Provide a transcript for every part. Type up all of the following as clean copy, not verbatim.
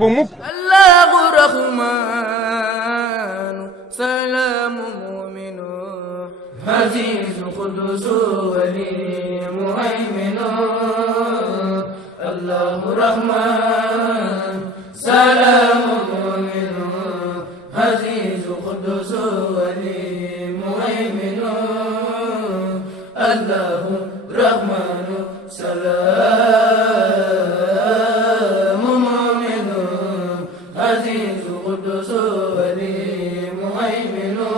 ba mukk. allahu rahmanu salaamu muminu azizu qudusu wali muhayminu allahu rahman salaamu muminu azizu qudusu wali muhayminu allahu rahmanu salaamu muminu azizu qudusu wali muhayminu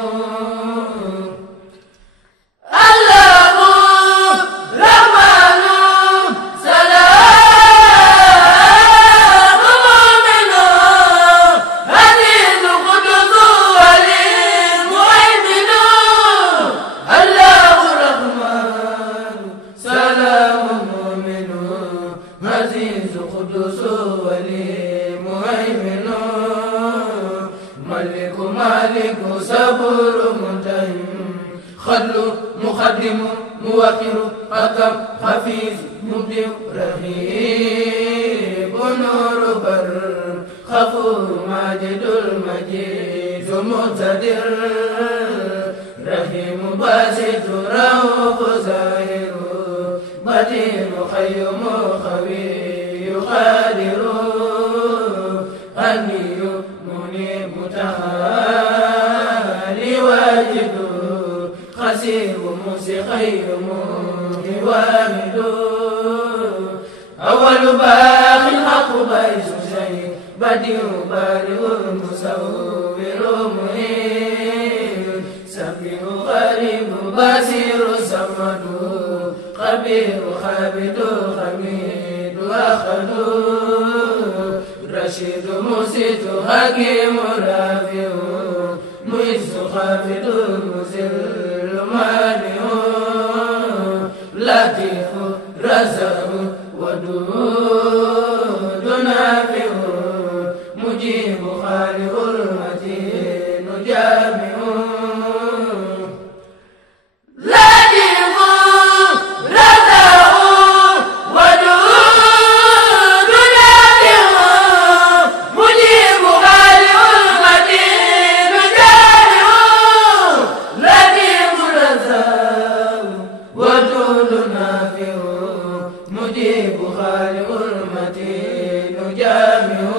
عزيز قدوس ولي مهيمن ملك مالك صبور منتهم خل مقدم موقر حكم حفيظ مبدع رهيب نور بر غفور ماجد المجيد مقتدر رحيم باسط رؤوف زاهر بديع خيم خوي قادر غني منيب متعالي واجد خسير موسى خير واحد أول باق الحق بائس شيء بديع بارئ مصور مهين سميع غريب بصير صمد خبير خابد خميد أخذ رشيد مسيد حكيم رافع معز خافض مذل مانع لطيف رزق ودود نافع مجيب خالق المتين جامع مجيب خالق المتين جامع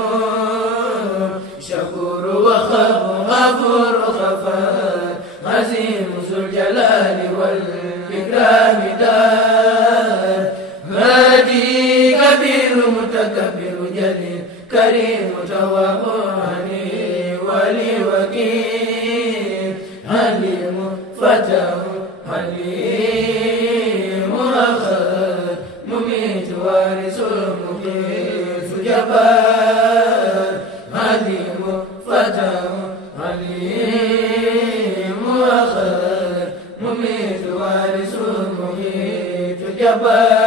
شكور وغفور غفار عظيم ذو الجلال والإكرام دار هادي كبير متكبر جليل كريم تواب عني ولي وكيل عليم فتاه حليم أخذ مميت وارث المقيت جبار عليم فتاه عليم أخذ مميت وارث المقيت جبار